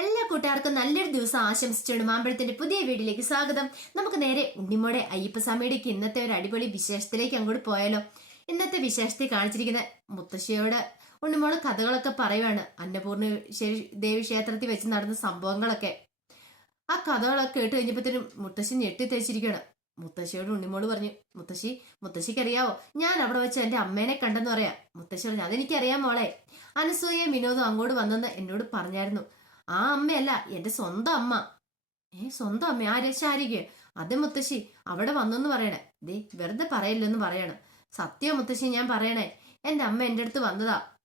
എല്ലാ കൂട്ടുകാർക്കും നല്ലൊരു ദിവസം ആശംസിച്ചുകൊണ്ട് മാമ്പഴത്തിന്റെ പുതിയ വീഡിയോയിലേക്ക് സ്വാഗതം. നമുക്ക് നേരെ ഉണ്ണിമോടെ അയ്യപ്പസ്വാമിയുടെക്ക് ഇന്നത്തെ ഒരു അടിപൊളി വിശേഷത്തിലേക്ക് അങ്ങോട്ട് പോയാലോ. ഇന്നത്തെ വിശേഷത്തിൽ കാണിച്ചിരിക്കുന്ന മുത്തശ്ശിയോട് ഉണ്ണിമോൾ കഥകളൊക്കെ പറയുവാണ്. അന്നപൂർണ ദേവി ക്ഷേത്രത്തിൽ വെച്ച് നടന്ന സംഭവങ്ങളൊക്കെ. ആ കഥകളൊക്കെ കേട്ട് കഴിഞ്ഞപ്പോഴത്തേനും മുത്തശ്ശി ഞെട്ടിത്തേച്ചിരിക്കുകയാണ്. മുത്തശ്ശിയോട് ഉണ്ണിമോൾ പറഞ്ഞു മുത്തശ്ശി മുത്തശ്ശിക്കറിയാവോ? ഞാൻ അവിടെ വെച്ച് എന്റെ അമ്മേനെ കണ്ടെന്ന് പറയാം. മുത്തശ്ശി പറഞ്ഞു അതെനിക്കറിയാം മോളെ. അനസൂയ വിനോദം അങ്ങോട്ട് വന്നെന്ന് എന്നോട് പറഞ്ഞായിരുന്നു. ആ അമ്മയല്ല എന്റെ സ്വന്തം അമ്മ. ഏ സ്വന്തം അമ്മ? ആരെ? ശാരിക അതെ മുത്തശ്ശി അവിടെ വന്നെന്ന് പറയണേ. ദേ വെറുതെ പറയില്ലെന്ന് പറയണം. സത്യം മുത്തശ്ശി ഞാൻ പറയണേ എന്റെ അമ്മ എന്റെ അടുത്ത് വന്നതാ.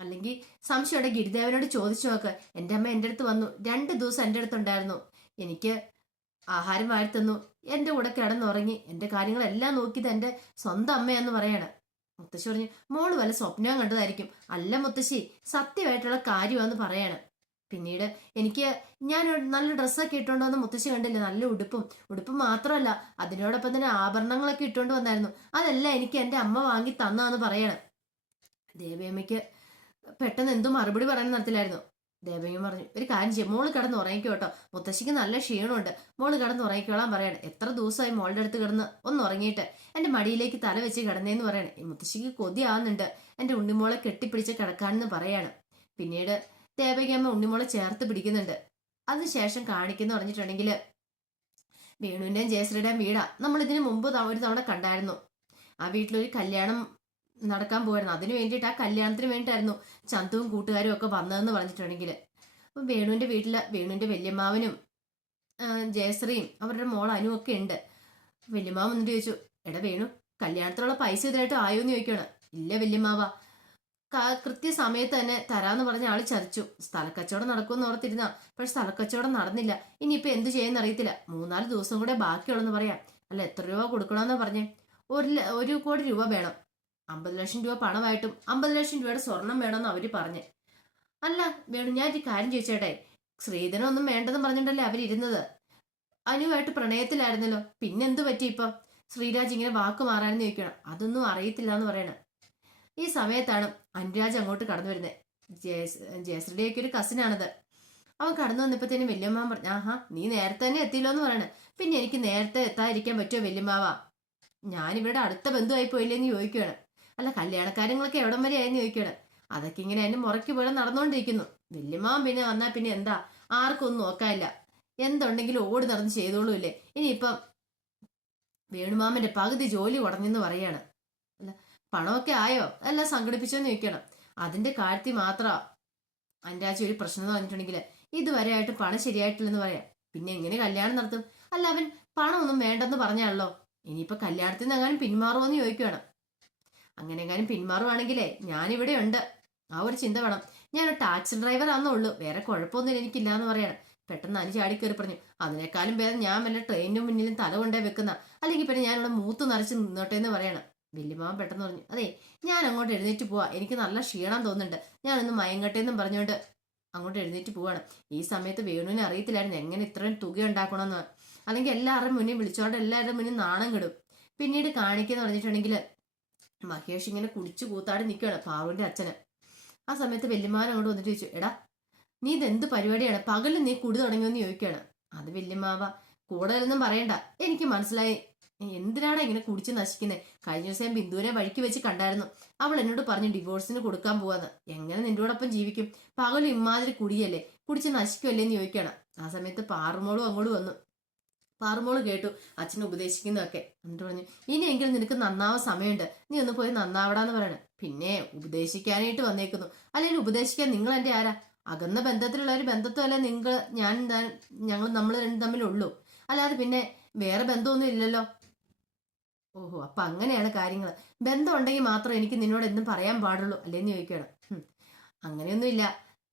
അല്ലെങ്കിൽ സംശയോടെ ഗിരിദേവനോട് ചോദിച്ചു നോക്ക്. എന്റെ അമ്മ എന്റെ അടുത്ത് വന്നു. രണ്ട് ദിവസം എന്റെ അടുത്തുണ്ടായിരുന്നു. എനിക്ക് ആഹാരം വാഴ്ത്തുന്നു എന്റെ കൂടെ കിടന്നുറങ്ങി. എന്റെ കാര്യങ്ങളെല്ലാം നോക്കിയത് എന്റെ സ്വന്തം അമ്മയെന്ന് പറയാണ്. മുത്തശ്ശി പറഞ്ഞു മോൾ വല്ല സ്വപ്നവും കണ്ടതായിരിക്കും. അല്ല മുത്തശ്ശി സത്യമായിട്ടുള്ള കാര്യമാന്ന് പറയാണ്. പിന്നീട് എനിക്ക് ഞാൻ നല്ല ഡ്രസ്സൊക്കെ ഇട്ടുകൊണ്ട് വന്ന് മുത്തശ്ശി കണ്ടില്ലേ നല്ല ഉടുപ്പും. ഉടുപ്പ് മാത്രമല്ല അതിനോടൊപ്പം തന്നെ ആഭരണങ്ങളൊക്കെ ഇട്ടുകൊണ്ട് വന്നായിരുന്നു. അതെല്ലാം എനിക്ക് എന്റെ അമ്മ വാങ്ങി തന്നാന്ന് പറയണം. ദേവിയമ്മയ്ക്ക് പെട്ടെന്ന് എന്തും മറുപടി പറയാൻ നടത്തില്ലായിരുന്നു. ദേവയും പറഞ്ഞു ഒരു കാര്യം ചെയ്യും മോൾ കിടന്ന് ഉറങ്ങിക്കോ കേട്ടോ മുത്തശ്ശിക്ക് നല്ല ക്ഷീണമുണ്ട്. മോൾ കിടന്ന് ഉറങ്ങിക്കോളാൻ പറയണം. എത്ര ദിവസമായി മോളുടെ അടുത്ത് കിടന്ന് ഒന്ന് ഉറങ്ങിയിട്ട്. എന്റെ മടിയിലേക്ക് തല വെച്ച് കിടന്നേന്ന് പറയണം. മുത്തശ്ശിക്ക് കൊതിയാവുന്നുണ്ട്. എന്റെ ഉണ്ണിമോളെ കെട്ടിപ്പിടിച്ച് കിടക്കാനെന്ന് പറയാണ്. പിന്നീട് ദേവകിയമ്മ ഉണ്ണിമോളെ ചേർത്ത് പിടിക്കുന്നുണ്ട്. അതിനുശേഷം കാണിക്കുന്നു പറഞ്ഞിട്ടുണ്ടെങ്കിൽ വേണുവിന്റെയും ജയശ്രീയുടെയും വീടാ. നമ്മൾ ഇതിനു മുമ്പ് ഒരു തവണ കണ്ടായിരുന്നു. ആ വീട്ടിലൊരു കല്യാണം നടക്കാൻ പോയിരുന്നു അതിനു വേണ്ടിയിട്ട് ആ കല്യാണത്തിന് വേണ്ടിയിട്ടായിരുന്നു ചന്തുവും കൂട്ടുകാരും ഒക്കെ വന്നതെന്ന് പറഞ്ഞിട്ടുണ്ടെങ്കിൽ അപ്പം വേണുവിന്റെ വീട്ടിൽ വേണുവിന്റെ വല്യമ്മാവനും ജയശ്രീയും അവരുടെ മോൾ അനു ഒക്കെ ഉണ്ട്. വല്യമ്മാവൻ എന്നിട്ട് ചോദിച്ചു എടാ വേണു കല്യാണത്തിനുള്ള പൈസ ഇതായിട്ട് ആയോ എന്ന് ചോദിക്കുകയാണ്. ഇല്ല വല്യമ്മാവ കൃത്യസമയത്ത് തന്നെ തരാന്ന് പറഞ്ഞ ആൾ ചതിച്ചു. സ്ഥലക്കച്ചവടം നടക്കുമെന്ന് ഓർത്തിരുന്ന. പക്ഷെ സ്ഥലക്കച്ചവടം നടന്നില്ല. ഇനിയിപ്പോ എന്ത് ചെയ്യുന്ന അറിയത്തില്ല. മൂന്നാൽ ദിവസം കൂടെ ബാക്കിയുള്ളെന്ന് പറയാം. അല്ല എത്ര രൂപ കൊടുക്കണമെന്ന് പറഞ്ഞേ. ഒരു ഒരു കോടി രൂപ വേണം. അമ്പത് ലക്ഷം രൂപ പണമായിട്ടും അമ്പത് ലക്ഷം രൂപയുടെ സ്വർണം വേണമെന്ന് അവർ പറഞ്ഞേ. അല്ല വേണു ഞാൻ ഒരു കാര്യം ചോദിച്ചേട്ടെ. ശ്രീധനൊന്നും വേണ്ടെന്ന് പറഞ്ഞിട്ടല്ലേ അവരിരുന്നത്? അനുവായിട്ട് പ്രണയത്തിലായിരുന്നല്ലോ. പിന്നെന്ത് പറ്റി ഇപ്പം? ശ്രീരാജ് ഇങ്ങനെ വാക്ക് മാറാനെന്ന് ചോദിക്കണം. അതൊന്നും അറിയത്തില്ല എന്ന് പറയണം. ഈ സമയത്താണ് അനുരാജ് അങ്ങോട്ട് കടന്നു വരുന്നത് ജയസ് ജയശ്രീയുടെയൊക്കെ ഒരു കസിനാണത് അവൻ കടന്നു വന്നപ്പോഴത്തേനും വല്യമ്മ പറഞ്ഞു ആഹാ നീ നേരത്തെ തന്നെ എത്തിയില്ലോ എന്ന് പറയണേ. പിന്നെ എനിക്ക് നേരത്തെ എത്താതിരിക്കാൻ പറ്റുമോ വല്യമ്മാവാ? ഞാനിവിടെ അടുത്ത ബന്ധുവായി പോയില്ലേന്ന് ചോദിക്കുകയാണ്. അല്ല കല്യാണക്കാര്യങ്ങളൊക്കെ എവിടം വരെ ആയെന്ന് ചോദിക്കുകയാണ്. അതൊക്കെ ഇങ്ങനെ എന്നെ മുറയ്ക്ക് പോലെ നടന്നുകൊണ്ടിരിക്കുന്നു വല്യമ്മാവൻ പിന്നെ വന്നാൽ പിന്നെ എന്താ? ആർക്കും ഒന്നും നോക്കാനില്ല. എന്തുണ്ടെങ്കിലും ഓടി നടന്ന് ചെയ്തോളൂല്ലേ. ഇനിയിപ്പം വേണുമാമന്റെ പകുതി ജോലി ഉടഞ്ഞെന്ന് പറയാണ് പണമൊക്കെ ആയോ? എല്ലാം സംഘടിപ്പിച്ചോന്ന് ചോദിക്കണം. അതിന്റെ കാര്യത്തിൽ മാത്രമാ അൻരാജി ഒരു പ്രശ്നം എന്ന് പറഞ്ഞിട്ടുണ്ടെങ്കിൽ ഇതുവരെ ആയിട്ട് പണം ശരിയായിട്ടില്ലെന്ന് പറയാം. പിന്നെ എങ്ങനെ കല്യാണം നടത്തും? അല്ല അവൻ പണമൊന്നും വേണ്ടെന്ന് പറഞ്ഞാണല്ലോ. ഇനിയിപ്പോ കല്യാണത്തിൽ നിന്ന് എങ്ങാനും പിന്മാറുമോ എന്ന് ചോദിക്കുകയാണ് അങ്ങനെ എങ്ങാനും പിന്മാറുവാണെങ്കിലേ ഞാനിവിടെ ഉണ്ട്. ആ ഒരു ചിന്ത വേണം. ഞാൻ ഒരു ടാക്സി ഡ്രൈവർ ആണെന്നുള്ളൂ വേറെ കുഴപ്പമൊന്നും എനിക്കില്ല എന്ന് പറയണം. പെട്ടെന്ന് അനു ചാടി കയറി പറഞ്ഞു അതിനേക്കാളും ഭേദം ഞാൻ വല്ല ട്രെയിനിന് മുന്നിലും തല കൊണ്ടേ വെക്കുന്ന അല്ലെങ്കിൽ പിന്നെ ഞാനിവിടെ മൂത്ത് നിറച്ച് നിന്നോട്ടെ എന്ന് പറയണം. വല്യമാവൻ പെട്ടെന്ന് പറഞ്ഞു അതെ ഞാൻ അങ്ങോട്ട് എഴുന്നേറ്റ് പോവാ. എനിക്ക് നല്ല ക്ഷീണം തോന്നുന്നുണ്ട്. ഞാനൊന്ന് മയങ്ങട്ടെ എന്നും പറഞ്ഞുകൊണ്ട് അങ്ങോട്ട് എഴുന്നേറ്റ് പോവാണ്. ഈ സമയത്ത് വേണുവിനെ അറിയത്തില്ലായിരുന്നു. എങ്ങനെ ഇത്രയും തുക ഉണ്ടാക്കണമെന്ന്. അല്ലെങ്കിൽ എല്ലാവരുടെയും മുന്നിൽ വിളിച്ചോണ്ട് എല്ലാവരുടെ മുന്നിൽ നാണം കിടും. പിന്നീട് കാണിക്കുന്ന പറഞ്ഞിട്ടുണ്ടെങ്കിൽ മഹേഷ് ഇങ്ങനെ കുടിച്ചു കൂത്താടി നിൽക്കുകയാണ് പാറുവിന്റെ അച്ഛന്. ആ സമയത്ത് വല്യമാൻ അങ്ങോട്ട് വന്നിട്ട് ചോദിച്ചു എടാ നീ ഇതെന്ത് പരിപാടിയാണ്? പകലിൽ നീ കുടി തുടങ്ങിയെന്ന് ചോദിക്കുകയാണ്. അത് വല്യമാവ കൂടുതലൊന്നും പറയണ്ട. എനിക്ക് മനസ്സിലായി. എന്തിനാടാ ഇങ്ങനെ കുടിച്ച് നശിക്കുന്നത് കഴിഞ്ഞ ദിവസം ഞാൻ ബിന്ദുവിനെ വഴിക്ക് വെച്ച് കണ്ടായിരുന്നു. അവൾ എന്നോട് പറഞ്ഞു ഡിവോഴ്സിന് കൊടുക്കാൻ പോവാന്ന്. എങ്ങനെ നിന്റോടൊപ്പം ജീവിക്കും? പകലും ഇമാതിരി കുടിയല്ലേ? കുടിച്ച് നശിക്കുമല്ലേ എന്ന് ചോദിക്കണം ആ സമയത്ത് പാറുമോളും അങ്ങോട്ട് വന്നു. പാറുമോൾ കേട്ടു അച്ഛനെ ഉപദേശിക്കുന്നതൊക്കെ. എന്നിട്ട് പറഞ്ഞു ഇനിയെങ്കിലും നിനക്ക് നന്നാവാൻ സമയമുണ്ട്. നീ ഒന്ന് പോയി നന്നാവടാന്ന് പറയണം. പിന്നെ ഉപദേശിക്കാനായിട്ട് വന്നേക്കുന്നു. അല്ലെങ്കിൽ ഉപദേശിക്കാൻ നിങ്ങൾ എന്റെ ആരാ? അകന്ന ബന്ധത്തിലുള്ള ഒരു ബന്ധത്തുമല്ല നിങ്ങൾ ഞാൻ- ഞങ്ങൾ നമ്മൾ രണ്ടും തമ്മിലുള്ളൂ. അല്ലാതെ പിന്നെ വേറെ ബന്ധമൊന്നും ഇല്ലല്ലോ. ഓഹോ അപ്പൊ അങ്ങനെയാണ് കാര്യങ്ങൾ ബന്ധം ഉണ്ടെങ്കിൽ മാത്രം എനിക്ക് നിന്നോട് എന്തും പറയാൻ പാടുള്ളൂ അല്ലേന്ന് ചോദിക്കണം. അങ്ങനെയൊന്നുമില്ല.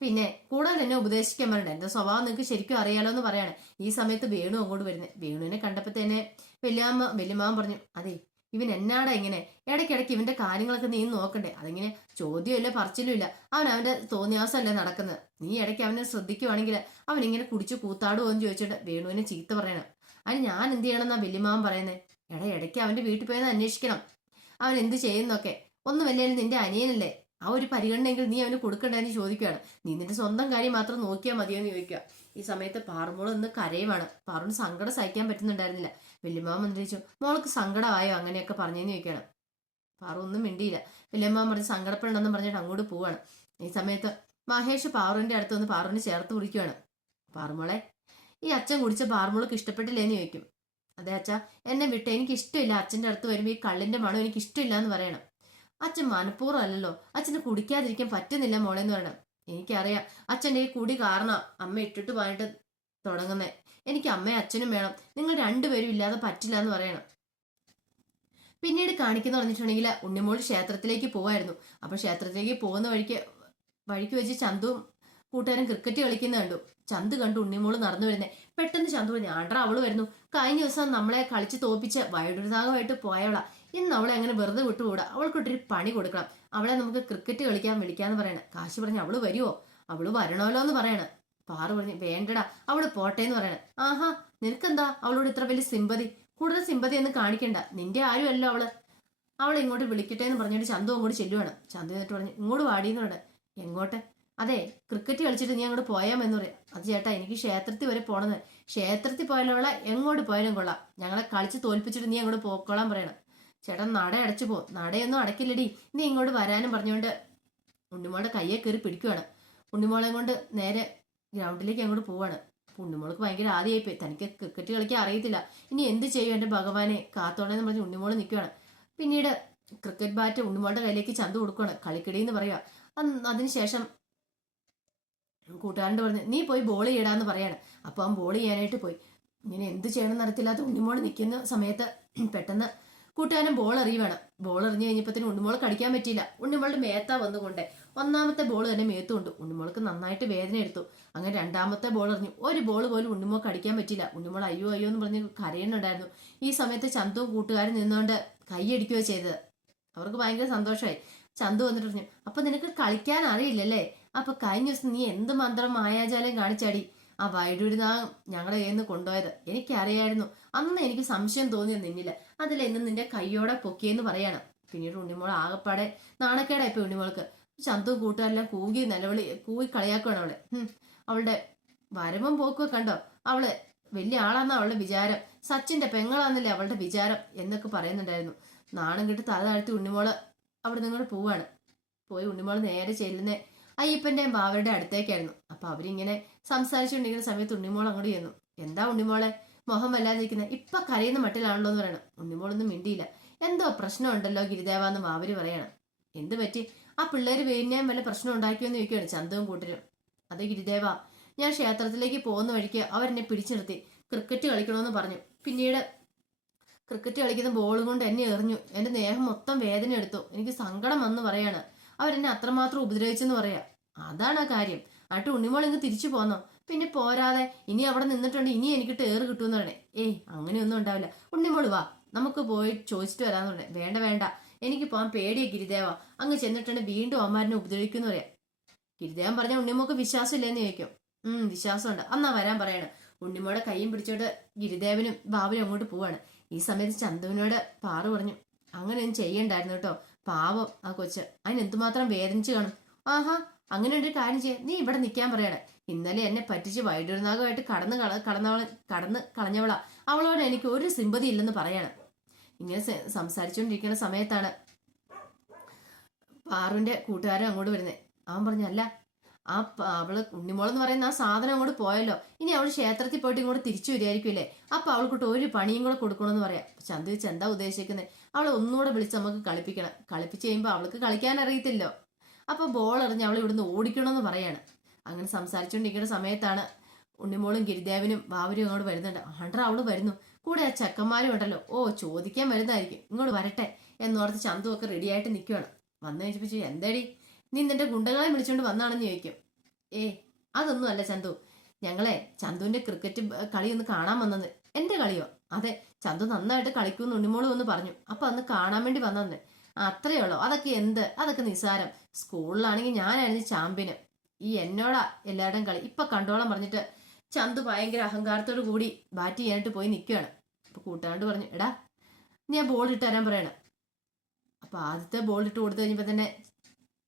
പിന്നെ കൂടുതൽ എന്നെ ഉപദേശിക്കാൻ പറയണ്ട എന്റെ സ്വഭാവം നിങ്ങൾക്ക് ശരിക്കും അറിയാലോ എന്ന് പറയാണ്. ഈ സമയത്ത് വേണു അങ്ങോട്ട് വരുന്നത് വേണുവിനെ കണ്ടപ്പോ തന്നെ വല്യമ്മ വല്യമ്മാവൻ പറഞ്ഞു അതെ ഇവൻ എന്നാടാ ഇങ്ങനെ? ഇടയ്ക്കിടയ്ക്ക് ഇവന്റെ കാര്യങ്ങളൊക്കെ നീ നോക്കണ്ടേ? അതിങ്ങനെ ചോദ്യമില്ല പറച്ചിലും ഇല്ല അവൻ അവന്റെ തോന്നിയാസമല്ലേ നടക്കുന്നത് നീ ഇടയ്ക്ക് അവനെ ശ്രദ്ധിക്കുവാണെങ്കിൽ അവൻ ഇങ്ങനെ കുടിച്ചു കൂത്താടുമോ എന്ന് ചോദിച്ചിട്ട് വേണുവിനെ ചീത്ത പറയണം. അതിന് ഞാൻ എന്ത് ചെയ്യണമെന്നാ വല്യമ്മാവൻ പറയുന്നത് എടാ ഇടയ്ക്ക് അവന്റെ വീട്ടിൽ പോയെന്ന് അന്വേഷിക്കണം. അവൻ എന്ത് ചെയ്യുന്നൊക്കെ. ഒന്നും വല്യാലും നിന്റെ അനിയനല്ലേ? ആ ഒരു പരിഗണനയെങ്കിൽ നീ അവന് കൊടുക്കണ്ടെന്ന് ചോദിക്കുകയാണ്. നീ നിന്റെ സ്വന്തം കാര്യം മാത്രം നോക്കിയാൽ മതിയെന്ന് ചോദിക്കുക. ഈ സമയത്ത് പാറുമോൾ ഒന്ന് കരയുമാണ് പാറുന് സങ്കടം സഹിക്കാൻ പറ്റുന്നുണ്ടായിരുന്നില്ല. വല്യമ്മാവൻ മന്ത്രിച്ചു മോൾക്ക് സങ്കടമായോ? അങ്ങനെയൊക്കെ പറഞ്ഞെന്ന് ചോദിക്കുകയാണ്. പാറു ഒന്നും മിണ്ടിയില്ല. വല്യമ്മാവൻ പറഞ്ഞ് സങ്കടപ്പെടണമെന്ന് പറഞ്ഞിട്ട് അങ്ങോട്ട് പോവാണ്. ഈ സമയത്ത് മഹേഷ് പാറുവിന്റെ അടുത്ത് വന്ന് പാറുവിനെ ചേർത്ത് പിടിക്കുകയാണ് പാറുമോളെ ഈ അച്ഛൻ കുടിച്ച പാറുമോൾക്ക് ഇഷ്ടപ്പെട്ടില്ലേന്ന് ചോദിക്കും. അതെ അച്ഛ എന്നെ വിട്ട് എനിക്ക് ഇഷ്ടമില്ല അച്ഛന്റെ അടുത്ത് വരുമ്പോൾ ഈ കള്ളിന്റെ മണം എനിക്ക് ഇഷ്ടമില്ല എന്ന് പറയണം. അച്ഛൻ മനഃപൂർവം അല്ലല്ലോ. അച്ഛന് കുടിക്കാതിരിക്കാൻ പറ്റുന്നില്ല മോളെ എന്ന് പറയണം. എനിക്കറിയാം അച്ഛന്റെ ഈ കുടി കാരണം അമ്മ ഇട്ടിട്ട് പോയിട്ട് തുടങ്ങുന്നേ. എനിക്ക് അമ്മയും അച്ഛനും വേണം. നിങ്ങൾ രണ്ടുപേരും ഇല്ലാതെ പറ്റില്ല എന്ന് പറയണം. പിന്നീട് കാണിക്കുന്ന പറഞ്ഞിട്ടുണ്ടെങ്കിൽ ഉണ്ണിമോൾ ക്ഷേത്രത്തിലേക്ക് പോവായിരുന്നു. അപ്പോൾ ക്ഷേത്രത്തിലേക്ക് പോകുന്ന വഴിക്ക് വഴിക്ക് വെച്ച് ചന്തുവും കൂട്ടുകാരും ക്രിക്കറ്റ് കളിക്കുന്ന കണ്ടു. ചന്ത് കണ്ടു ഉണ്ണിമോൾ നടന്നു വരുന്നേ. പെട്ടെന്ന് ചന്തു പറഞ്ഞു ആണ്ട്ര അവൾ വരുന്നു. കഴിഞ്ഞ ദിവസം നമ്മളെ കളിച്ച് തോപ്പിച്ച് വൈദ്യുതാകമായിട്ട് പോയവളാ. ഇന്ന് അവളെ അങ്ങനെ വെറുതെ വിട്ടുകൂടാ അവൾക്കൊട്ടൊരു പണി കൊടുക്കണം. അവളെ നമുക്ക് ക്രിക്കറ്റ് കളിക്കാൻ വിളിക്കാന്ന് പറയണ. കാശി പറഞ്ഞു അവൾ വരുവോ? അവൾ വരണമല്ലോ എന്ന് പറയണ. പാറു പറഞ്ഞു വേണ്ടടാ അവൾ പോട്ടെ എന്ന് പറയണ. ആഹാ നിനക്കെന്താ? അവളോട് ഇത്ര വലിയ സിമ്പതി? കൂടുതൽ സിമ്പതി ഒന്നും കാണിക്കണ്ട. നിന്റെ ആരുമല്ലോ അവൾ? അവളെ ഇങ്ങോട്ട് വിളിക്കട്ടെ എന്ന് പറഞ്ഞിട്ട് ചന്തു അങ്ങോട്ട് ചെല്ലുവാണ്. ചന്തു എന്നിട്ട് പറഞ്ഞു ഇങ്ങോട്ട് വാടിയെന്ന് പറഞ്ഞു എങ്ങോട്ട്? അതെ ക്രിക്കറ്റ് കളിച്ചിട്ട് നീ അങ്ങോട്ട് പോയാമെന്ന് പറയാം. അത് ചേട്ടാ എനിക്ക് ക്ഷേത്രത്തിൽ വരെ പോണെന്ന്. ക്ഷേത്രത്തിൽ പോയാലുള്ള എങ്ങോട്ട് പോയാലും കൊള്ളാം. ഞങ്ങളെ കളിച്ച് തോൽപ്പിച്ചിട്ട് നീ അങ്ങോട്ട് പോക്കോളാൻ പറയണം. ചേട്ടൻ നട അടച്ചു പോ. നടയൊന്നും അടക്കില്ലടി നീ ഇങ്ങോട്ട് വരാനും പറഞ്ഞുകൊണ്ട് ഉണ്ണിമോളുടെ കയ്യെ കയറി പിടിക്കുവാണ്. ഉണ്ണിമോളെ കൊണ്ട് നേരെ ഗ്രൗണ്ടിലേക്ക് അങ്ങോട്ട് പോവാണ്. ഉണ്ണിമോൾക്ക് ഭയങ്കര ആദ്യമായിപ്പോയി തനിക്ക് ക്രിക്കറ്റ് കളിക്കാൻ അറിയത്തില്ല. ഇനി എന്ത് ചെയ്യും എന്റെ ഭഗവാനെ? കാത്തോണെന്ന് പറഞ്ഞ് ഉണ്ണിമോൾ നിൽക്കുവാണ് പിന്നീട് ക്രിക്കറ്റ് ബാറ്റ് ഉണ്ണിമോളുടെ കയ്യിലേക്ക് ചന്ത കൊടുക്കുവാണ്. കളിക്കടി എന്ന് പറയുക അതിനുശേഷം കൂട്ടുകാരന്റെ പറഞ്ഞു നീ പോയി ബോൾ ചെയ്യടാന്ന് പറയാണ്. അപ്പോൾ അവൻ ബോൾ ചെയ്യാനായിട്ട് പോയി. ഇങ്ങനെ എന്ത് ചെയ്യണമെന്ന് അറിയത്തില്ലാത്ത ഉണ്ണിമോൾ നിൽക്കുന്ന സമയത്ത് പെട്ടെന്ന് കൂട്ടുകാരൻ ബോൾ എറിയുവാണ്. ബോൾ എറിഞ്ഞു കഴിഞ്ഞപ്പോഴത്തേനും ഉണ്ണിമോൾ കടിക്കാൻ പറ്റിയില്ല. ഉണ്ണിമോളുടെ മേത്താ വന്നുകൊണ്ട്. ഒന്നാമത്തെ ബോൾ തന്നെ മേത്തുണ്ട് ഉണ്ണിമോൾക്ക് നന്നായിട്ട് വേദന എടുത്തു. അങ്ങനെ രണ്ടാമത്തെ ബോൾ എറിഞ്ഞു. ഒരു ബോൾ പോലും ഉണ്ണിമോൾ കടിക്കാൻ പറ്റില്ല ഉണ്ണിമോൾ അയ്യോ അയ്യോ എന്ന് പറഞ്ഞ് കരയുന്നുണ്ടായിരുന്നു. ഈ സമയത്ത് ചന്തു കൂട്ടുകാരൻ നിന്നുകൊണ്ട് കൈയടിക്കുകയോ ചെയ്തത്. അവർക്ക് ഭയങ്കര സന്തോഷമായി. ചന്തു വന്നിട്ട് പറഞ്ഞു അപ്പൊ നിനക്ക് കളിക്കാൻ അറിയില്ലല്ലേ? അപ്പൊ കഴിഞ്ഞ ദിവസം നീ എന്ത് മന്ത്രം മായാജാലം കാണിച്ചാടി? ആ വൈഡൂരിനാഗം ഞങ്ങളുടെ കയ്യിൽ നിന്ന് കൊണ്ടുപോയത്. എനിക്കറിയായിരുന്നു. അന്ന് എനിക്ക് സംശയം തോന്നിയത് നിന്നില്ല. അതിൽ ഇന്ന് നിന്റെ കയ്യോടെ പൊക്കിയെന്ന് പറയണം. പിന്നീട് ഉണ്ണിമോൾ ആകപ്പാടെ നാണക്കേടായി പോയി ഉണ്ണിമോൾക്ക്. ചന്തു കൂട്ടുകാരെല്ലാം കൂകി നിലവിളി കൂകി കളിയാക്കുകയാണ് അവളെ. അവളുടെ വരവും പോക്കും കണ്ടോ? അവൾ വലിയ ആളാന്ന അവളുടെ വിചാരം. സച്ചിന്റെ പെങ്ങളാന്നല്ലേ അവളുടെ വിചാരം എന്നൊക്കെ പറയുന്നുണ്ടായിരുന്നു. നാണം കിട്ടി തല താഴ്ത്തി ഉണ്ണിമോൾ അവിടെ നിങ്ങൾ പോവാണ്. പോയി ഉണ്ണിമോൾ നേരെ ചെല്ലുന്ന അയ്യപ്പന്റെയും ബാവരുടെ അടുത്തേക്കായിരുന്നു. അപ്പോൾ അവരിങ്ങനെ സംസാരിച്ചുകൊണ്ടിരിക്കുന്ന സമയത്ത് ഉണ്ണിമോൾ അങ്ങോട്ട് ചെന്നു. എന്താ ഉണ്ണിമോളെ? മുഖം വല്ലാതിരിക്കുന്നത് ഇപ്പൊ കരയുന്ന മട്ടിലാണല്ലോ എന്ന് പറയണം. ഉണ്ണിമോളൊന്നും മിണ്ടിയില്ല. എന്തോ പ്രശ്നമുണ്ടല്ലോ ഗിരിദേവ എന്ന് മാവര് പറയണം. എന്ത് പറ്റി? ആ പിള്ളേര് വേരിനെയും വല്ല പ്രശ്നം ഉണ്ടാക്കിയോന്ന് ചോദിക്കുകയാണ് ചന്തവും കൂട്ടരും. അത് ഗിരിദേവ ഞാൻ ക്ഷേത്രത്തിലേക്ക് പോകുന്ന വഴിക്ക് അവരെന്നെ പിടിച്ചു നിർത്തി ക്രിക്കറ്റ് കളിക്കണമെന്ന് പറഞ്ഞു. പിന്നീട് ക്രിക്കറ്റ് കളിക്കുന്ന ബോൾ കൊണ്ട് എന്നെ എറിഞ്ഞു. എന്റെ ദേഹം മൊത്തം വേദന എടുത്തു എനിക്ക് സങ്കടം വന്ന് പറയാണ്. അവരെന്നെ അത്രമാത്രം ഉപദ്രവിച്ചെന്ന് പറയാ. അതാണ് ആ കാര്യം. ആട്ട് ഉണ്ണിമോൾ ഇങ്ങ് തിരിച്ചു പോന്നോ. പിന്നെ പോരാതെ ഇനി അവിടെ നിന്നിട്ടുണ്ട് ഇനി എനിക്ക് ടേറ് കിട്ടുമെന്ന് പറയണേ. ഏയ് അങ്ങനെയൊന്നും ഉണ്ടാവില്ല. ഉണ്ണിമോൾ വാ നമുക്ക് പോയി ചോദിച്ചിട്ട് വരാന്ന് പറഞ്ഞേ. വേണ്ട വേണ്ട. എനിക്ക് പോകാൻ പേടിയ ഗിരിദേവ. അങ്ങ് ചെന്നിട്ടുണ്ട് വീണ്ടും അമ്മാരനെ ഉപദ്രവിക്കുമെന്ന് പറയാം. ഗിരിദേവൻ പറഞ്ഞ ഉണ്ണിമോക്ക് വിശ്വാസം ഇല്ലെന്ന് ചോദിക്കും. ഉം വിശ്വാസമുണ്ട്. അന്നാ വരാൻ പറയണം. ഉണ്ണിമോടെ കൈയും പിടിച്ചോട്ട് ഗിരിദേവനും ബാബുനും അങ്ങോട്ട് പോവാണ്. ഈ സമയത്ത് ചന്തുവിനോട് പാറു പറഞ്ഞു അങ്ങനെ അങ്ങനെയൊന്നും ചെയ്യണ്ടായിരുന്നു കേട്ടോ. പാവം ആ കൊച്ച്. അതിന് എന്തുമാത്രം വേദനിച്ച് കാണും. ആഹാ അങ്ങനെ ഒരു കാര്യം ചെയ്യാം നീ ഇവിടെ നിൽക്കാൻ പറയണേ. ഇന്നലെ എന്നെ പറ്റിച്ച് വൈദ്യുതനാഗമായിട്ട് കടന്ന് കടന്നവള കടന്ന് കളഞ്ഞവളാ. അവളോട് എനിക്ക് ഒരു സിമ്പതി ഇല്ലെന്ന് പറയണം. ഇങ്ങനെ സംസാരിച്ചുകൊണ്ടിരിക്കുന്ന സമയത്താണ് പാറുവിന്റെ കൂട്ടുകാരൻ അങ്ങോട്ട് വരുന്നത് അവൻ പറഞ്ഞല്ല ആ അവൾ ഉണ്ണിമോളെന്ന് പറയുന്ന ആ സാധനം അങ്ങോട്ട് പോയല്ലോ. ഇനി അവൾ ക്ഷേത്രത്തിൽ പോയിട്ട് ഇങ്ങോട്ട് തിരിച്ചു വരികയായിരിക്കും അല്ലേ അപ്പൊ അവൾക്കിട്ട് ഒരു പണിയും കൂടെ കൊടുക്കണമെന്ന് പറയാം. ചന്തു എന്താ ഉദ്ദേശിക്കുന്നത് അവളെ ഒന്നുകൂടെ വിളിച്ച് നമുക്ക് കളിപ്പിക്കണം. കളിപ്പിച്ച് കഴിയുമ്പോൾ അവൾക്ക് കളിക്കാൻ അറിയത്തില്ലോ. അപ്പൊ ബോൾ എറിഞ്ഞ് അവൾ ഇവിടുന്ന് ഓടിക്കണമെന്ന് പറയാണ്. അങ്ങനെ സംസാരിച്ചുകൊണ്ടിരിക്കുന്ന സമയത്താണ് ഉണ്ണിമോളും ഗിരിദേവനും ബാബരും അങ്ങോട്ട് വരുന്നുണ്ട്. ആണ്ട്ര അവൾ വരുന്നു. കൂടെ ആ ചെക്കന്മാരും ഉണ്ടല്ലോ. ഓ ചോദിക്കാൻ വരുന്നതായിരിക്കും. ഇങ്ങോട്ട് വരട്ടെ എന്നോർത്ത് ചന്തു ഒക്കെ റെഡിയായിട്ട് നിൽക്കുകയാണ് വന്നു കഴിഞ്ഞപ്പോ ചോദിച്ചു, എന്താടി? നീ നിന്റെ ഗുണ്ടകളെ വിളിച്ചുകൊണ്ട് വന്നാണെന്ന് ചോദിക്കും. ഏ അതൊന്നും അല്ല ചന്തു. ഞങ്ങളെ ചന്തുവിന്റെ ക്രിക്കറ്റ് കളി ഒന്ന് കാണാൻ വന്നത്. എന്റെ കളിയോ? അതെ ചന്തു നന്നായിട്ട് കളിക്കുമെന്ന് ഉണ്ണിമോൾ വന്ന് പറഞ്ഞു. അപ്പൊ അന്ന് കാണാൻ വേണ്ടി വന്നത് അത്രയേ ഉള്ളൂ. അതൊക്കെ എന്ത്? അതൊക്കെ നിസാരം സ്കൂളിലാണെങ്കിൽ ഞാനായിരുന്നു ചാമ്പ്യന്. ഈ എന്നോടാ എല്ലാവരുടെയും കളി. ഇപ്പൊ കണ്ടോളം പറഞ്ഞിട്ട് ചന്തു ഭയങ്കര അഹങ്കാരത്തോടു കൂടി ബാറ്റ് ചെയ്യാനായിട്ട് പോയി നിൽക്കുകയാണ് അപ്പൊ കൂട്ടാണ്ട് പറഞ്ഞു എടാ ഞാൻ ബോൾ ഇട്ട് തരാൻ പറയണം. അപ്പൊ ആദ്യത്തെ ബോൾ ഇട്ട് കൊടുത്തു കഴിഞ്ഞപ്പോ തന്നെ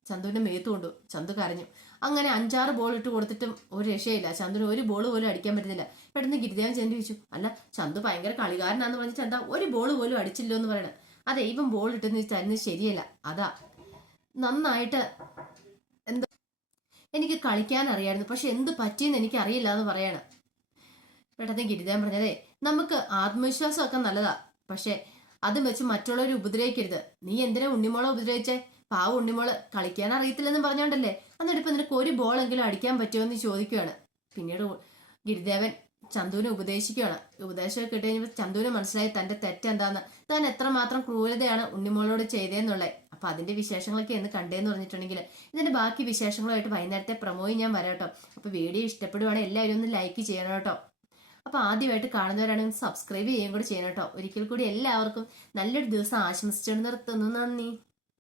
ചന്തുവിന്റെ മേത്ത് കൊണ്ടു ചന്തു കരഞ്ഞു. അങ്ങനെ അഞ്ചാറ് ബോൾ ഇട്ട് കൊടുത്തിട്ടും ഒരു രക്ഷയില്ല. ചന്തുവിന് ഒരു ബോൾ പോലും അടിക്കാൻ പറ്റുന്നില്ല. പെട്ടെന്ന് ഗിരിദേവൻ ചെന്ന് ചോദിച്ചു അല്ല ചന്തു ഭയങ്കര കളികാരനാന്ന് പറഞ്ഞിട്ട് എന്താ ഒരു ബോൾ പോലും അടിച്ചില്ലോ എന്ന് പറയണേ. അതെ ഇവൻ ബോൾ ഇട്ടെന്ന് തരുന്നത് ശരിയല്ല. അതാ. നന്നായിട്ട് എന്താ എനിക്ക് കളിക്കാൻ അറിയായിരുന്നു. പക്ഷെ എന്ത് പറ്റിയെന്ന് എനിക്ക് അറിയില്ല എന്ന് പറയണം. പെട്ടെന്ന് ഗിരിദേവൻ പറഞ്ഞതേ നമുക്ക് ആത്മവിശ്വാസമൊക്കെ നല്ലതാ. പക്ഷെ അതും വെച്ച് മറ്റുള്ളവരെ ഉപദ്രവിക്കരുത്. നീ എന്തിനാ ഉണ്ണിമോളെ ഉപദ്രവിച്ചേ? പാവ ഉണ്ണിമോൾ കളിക്കാൻ അറിയത്തില്ലെന്നും പറഞ്ഞോണ്ടല്ലേ? എന്നിട്ട് ഇപ്പൊ നിനക്ക് ഒരു ബോൾ എങ്കിലും അടിക്കാൻ പറ്റുമോ എന്ന് ചോദിക്കുകയാണ് പിന്നീട് ഗിരിദേവൻ ചന്തുവിനെ ഉപദേശിക്കുകയാണ് ഉപദേശമൊക്കെ കിട്ടി കഴിഞ്ഞപ്പോൾ ചന്തുവിന് മനസ്സിലായി തന്റെ തെറ്റെന്താന്ന്. താൻ എത്രമാത്രം ക്രൂരതയാണ് ഉണ്ണിമോളോട് ചെയ്തതെന്നുള്ളത് അപ്പൊ അതിന്റെ വിശേഷങ്ങളൊക്കെ എന്ന് കണ്ടേന്ന് പറഞ്ഞിട്ടുണ്ടെങ്കിൽ ഇതിന്റെ ബാക്കി വിശേഷങ്ങളുമായിട്ട് വൈകുന്നേരത്തെ പ്രമോയി ഞാൻ വരാം കേട്ടോ. അപ്പൊ വീഡിയോ ഇഷ്ടപ്പെടുവാണെങ്കിൽ എല്ലാവരും ഒന്ന് ലൈക്ക് ചെയ്യണം കേട്ടോ. അപ്പൊ ആദ്യമായിട്ട് കാണുന്നവരാണെങ്കിൽ സബ്സ്ക്രൈബ് ചെയ്യുകയും കൂടി ചെയ്യണം കേട്ടോ. ഒരിക്കൽ കൂടി എല്ലാവർക്കും നല്ലൊരു ദിവസം ആശംസിച്ചു നിർത്തുന്നു. നന്ദി.